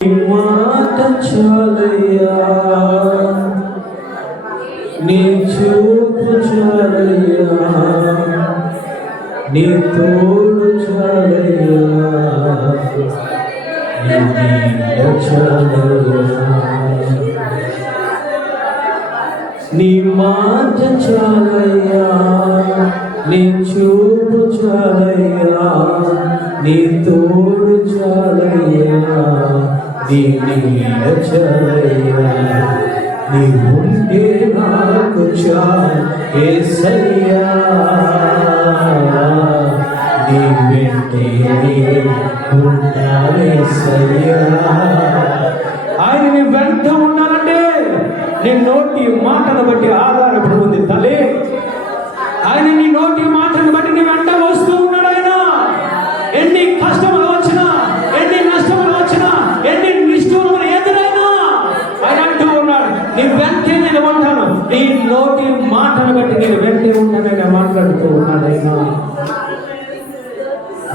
నీ మాట చాలయ్యా నీ చూపు చాలయ్యా నీ తోడు చాలయ్యా నీ నీడ నాకు నీ వెంటే ఉంటానేసయ్యా ఆయన నీ వెంట ఉండాలంటే నీ నోటి మాటను బట్టి ఆధారపడు.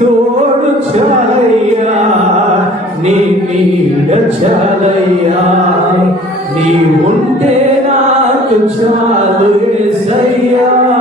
తోడు చాలయ్యా నీ నీడ చాలయ్యా. నీ ఉంటే నాకు చాలు ఏసయ్యా.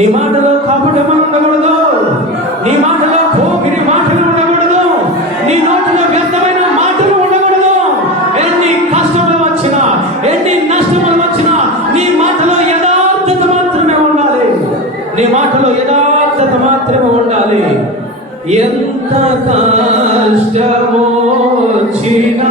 నీ మాటలో కపటం ఉండకూడదు? నీ మాటలో పోగిరి మాటలు ఉండకూడదు. నీ నోటిలో వ్యర్థమైన మాటలు ఉండకూడదు. ఎన్ని కష్టములు వచ్చినా ఎన్ని నష్టములు వచ్చినా నీ మాటలో యథార్థత మాత్రమే ఉండాలి. నీ మాటలో యథార్థత మాత్రమే ఉండాలి. ఎంత కష్టమో వచ్చినా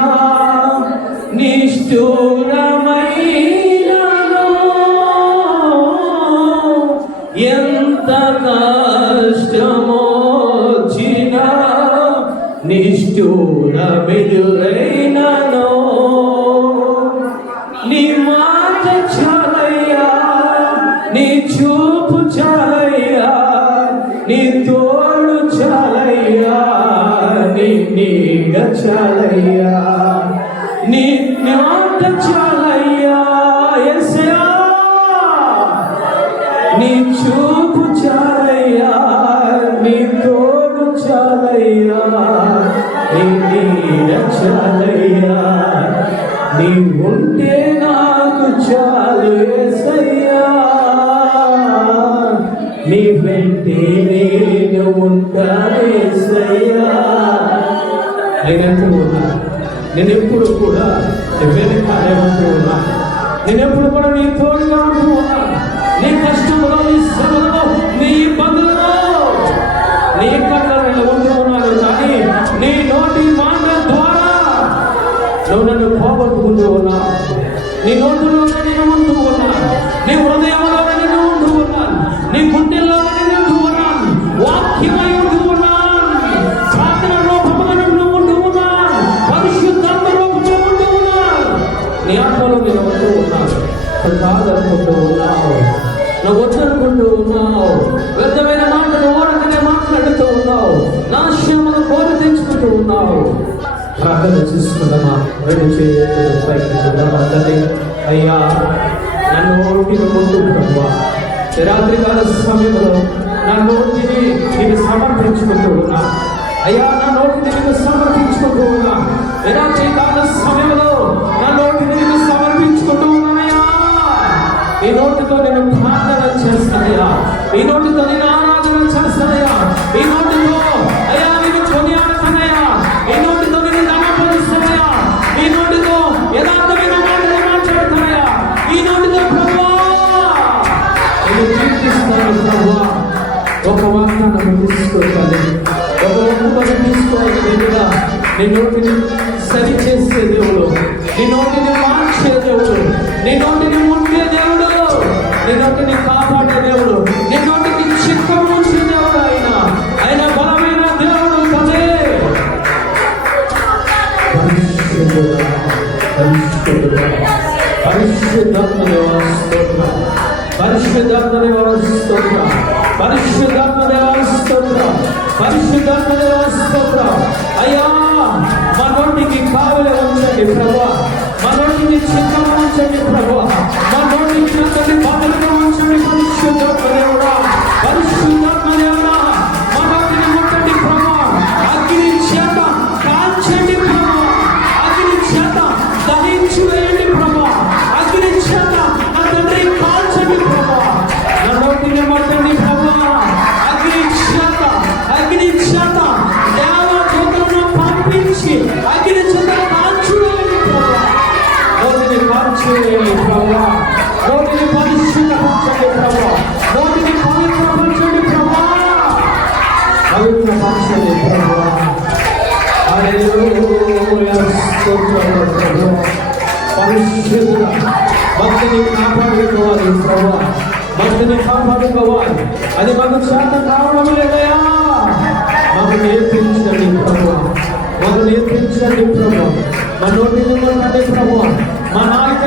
నిష్ఠూర నీ మాట చాలయ్యా నీ చూపు చాలయ్యా నీ తోడు చాలయ్యా నీ నీడ చాలయ్యా. నీ మాట చాలయ్యా ఎస్యా నీ చూపు చాలయ్యా నీ తోడు చాలయ్యా. నీ నాకు చాలు ఏసయ్యా నీ వెంటే నేను ఉంటానేసయ్యా అయినంత ఉన్నా? నేను ఎప్పుడు కూడా వెనకాలే ఉంటూ ఉన్నా. నేను ఎప్పుడు కూడా నీ తోడుగా ఉంటూ ఉన్నా. నీ కష్టంలో నీ శ్రమలో నువ్వు నన్ను పోగొట్టుకుంటూ ఉన్నా నీ నోటిలో నేను ఉంటూ ఉన్నా నీ హృదయంలో నేను ఉంటూ ఉన్నాను నీ గుండెల్లో నేను ఉంటూ ఉన్నాను వాక్యమై ఉంటూ ఉన్నాను ప్రార్థన రూపంలో నేను ఉంటూ ఉన్నాను పరిశుద్ధాత్మ రూపంలో ఉంటూ ఉన్నాను నీ ఆత్మలో నేను ఉంటూ ఉన్నాను నువ్వు కాదనుకుంటూ ఉన్నావు. నువ్వు వద్దనుకుంటూ ఉన్నావు. ప్రార్థన చేసుకుందామా రెండు చేతులు ప్రయత్నించుదామా తండ్రి అయ్యా నన్ను ఓటిని కొట్టుకుంటున్నావా రాత్రి కాల సమయంలో నా నోటిని నేను సమర్పించుకుంటూ ఉన్నా. అయ్యా నా నోటిని నేను సమర్పించుకుంటూ ఉన్నా. రాత్రి కాల సమయంలో నా నోటిని నేను సమర్పించుకుంటూ ఉన్నానయ్యా ఈ నోటితో నేను ప్రార్థన చేస్తానయ్యా. ఈ నోటితో నేను నీ సరి చేసే దేవుడు. నీ నోటిని మార్చే దేవుడు. నీ నోటిని ముట్టే దేవుడు. నీ నోటిని కాపాడే దేవుడు. నీ నోటికి చిక్కం ఉంచే దేవుడు ఆయన. ఆయన బలమైన దేవుడు పదే పరిశుద్ధుడా, పరిశుద్ధుడా, పరిశుద్ధాత్మ దేవా పరిశుద్ధాత్మ దేవా పరిశుద్ధాత్మ దేవా పరిశుద్ధాత్మ అయ్యా! భక్తిని కాపాడుకోవాలి ప్రభా. భక్తిని కాపాడుకోవాలి. అది మనకు చేత కావడం లేదయా మాకు నేర్పించండి ప్రభా. మాకు నేర్పించండి ప్రభా. మా నోటి కొట్టండి ప్రభా. మా నాయకులను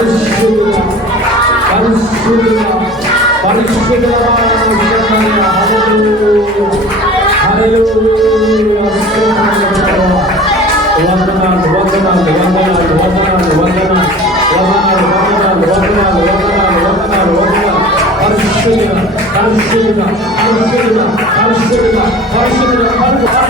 많은 시세들아 많은 시세들아 많은 시세들아 시작하느라 할렐루야 할렐루야 완전한 완전한 완전한 완전한 완전한 완전한 완전한 완전한 완전한 바로 시세들아 바로 시세들아 바로 시세들아 바로 시세들아 바로 시세들아 바로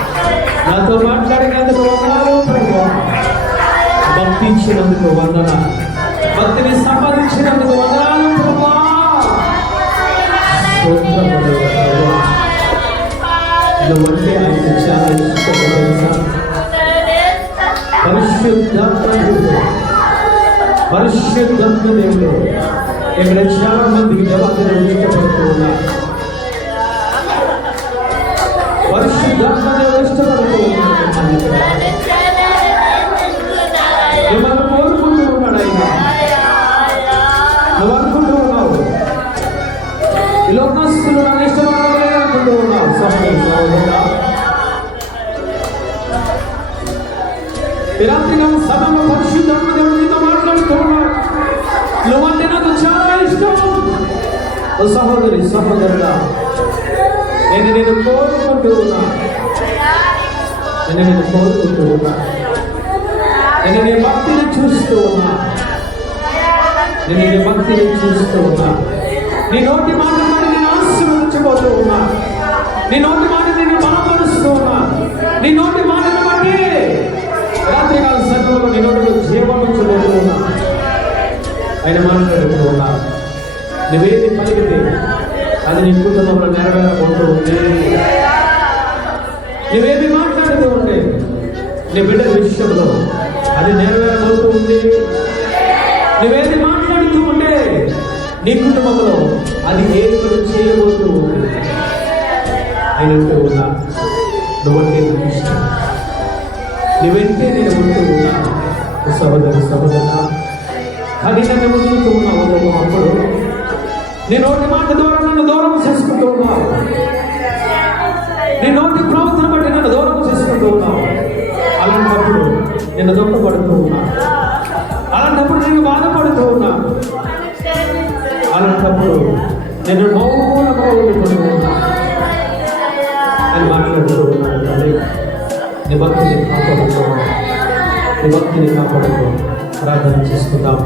నాతో మాట్లాడినందుకు వందనాలు ప్రభువా భక్తి ఇచ్చినందుకు వందనాలు. భక్తిని సంపాదించినందుకు వందనాలు ప్రభా. స్తోత్రములు ప్రభువా నువ్వంటే ఆయనకు చాలా పరిశుద్ధాత్మ పరిశుద్ధాత్మ దేవుడు ఇక్కడ చాలా మందికి దేవాలయం ఇష్టపడుతూ ఉన్నారు ఈ లోకస్తులు నన్ను ఇష్టపడలే అనుకుంటూ ఉన్నావు సహోదరి సహోదరుడా ఈ సభలో పరిశుద్ధాత్మ దేవుడు మాట్లాడుతూ ఉన్నాడు నువ్వంటే నాకు చాలా ఇష్టం సహోదరి సహోదరుడా నేను నేను కోరుకుంటూ ఉన్నా నేను నేను కోరుకుంటూ ఉన్నా నేను నీ భక్తిని చూస్తూ ఉన్నా. నేను నీ భక్తిని చూస్తూ ఉన్నా నీ నోటి మాట మాట ఉన్నా. నీ నోటి మాట నేను బలపరుస్తూ ఉన్నా. నీ నోటి మాటను బట్టి రాత్రికాల సంఘంలో నీ నోటిలో జీవమించబోతూ ఉన్నా. ఆయన మాట్లాడుతూ ఉన్నా. నువ్వేది పలికితే అది నీ కుటుంబంలో నెరవేరకుంటూ ఉంది నువ్వేది మాట్లాడుతూ ఉంటే నీ బిడ్డ విషయంలో అది నెరవేరబోతూ ఉంది నువ్వేది మాట్లాడుతూ ఉంటే నీ కుటుంబంలో అది ఏదో చేయబోతూ ఉంది అయినట్టు ఉన్నా. నువ్వంటే నాకు ఇష్టం. నువ్వంటే నేను ఉంటూ ఉన్నా. ఓ సహోదరు సహోదర కానీ నన్ను ఉంచుతూ ఉన్నావు. నువ్వు అప్పుడు నేను నోటి మాట ద్వారా నన్ను దూరం చేసుకుంటూ ఉన్నావు. నీ నోటి ప్రవర్తన బట్టి నన్ను దూరం చేసుకుంటూ ఉన్నావు. అలాంటప్పుడు నిన్ను దుఃఖపడుతూ నేను మౌనంగా ఉండిపోతూ ఉన్నా అని మాట్లాడుతూ ఉన్నాను తల్లి నీ భక్తిని కాపాడుకో నీ భక్తిని కాపాడుకో ప్రార్థన చేసుకుందాం